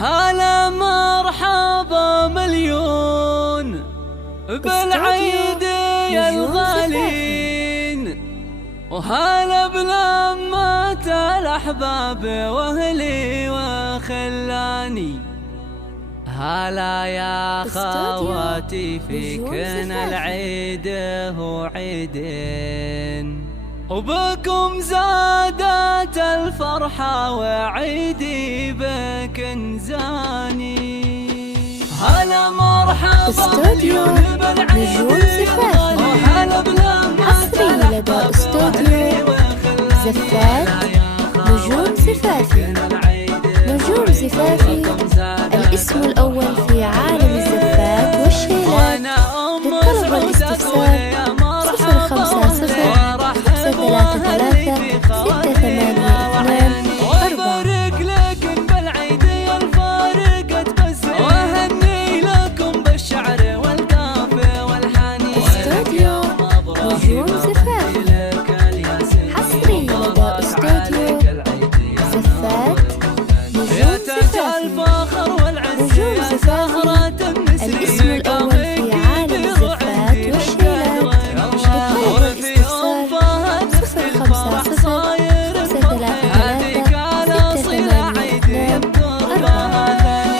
هلا مرحبا مليون بالعيد يا الغالين، وهلا بلمة الأحباب وأهلي وخلاني. هلا يا خواتي فيكن العيد هو عيدين، وبكم زادت الفرحة وعيدي بكن زاني. هلا مرحبا استوديو نجوم زفافي حصري لدى استوديو زفات نجوم زفافي. نجوم زفافي الاسم الأول في عالم الزفات والشيلات. للطلب والاستفسار 054 وأبارك لكم بالعيد الفارقة بس، وأهني لكم بالشعر والقافية والحنين. استوديو نجوم زفافي حصري لدى استوديو زفات نجوم زفافي. نجوم زفافي الاسم الأول في عالم الزفات والشيلات. للطلب والاستفسار 054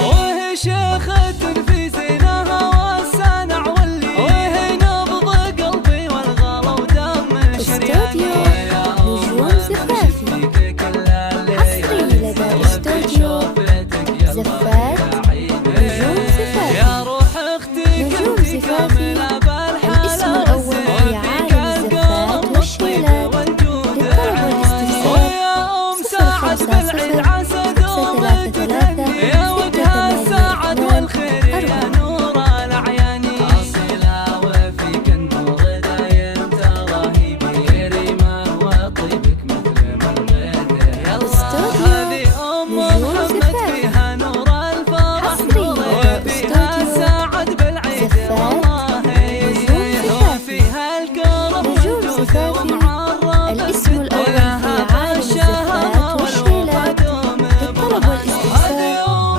وهي شيخة في زينها والسنع واللي، وهي نبض قلبي والغلا ودم استوديو نجوم زفافي حصري لدى استوديو زفات نجوم زفافي. يا روح اختي نجوم زفافي الاسم الأول في عالم الزفات والشيلات. للطلب والاستفسار 054 يا وجه السعد والخير يا نور الأعيان. أصيلة وفيك النور دايم تراهي بكريمة وطيبك مثل ما الغيث. هذه أم محمد فيها نور الفرح وفيها السعد بالعيد والله، وفيها الكرم والجود ومعرض الاسم الأول في عالم الزفات والشيلات. للطلب والاستفسار 054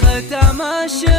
ختم الشهر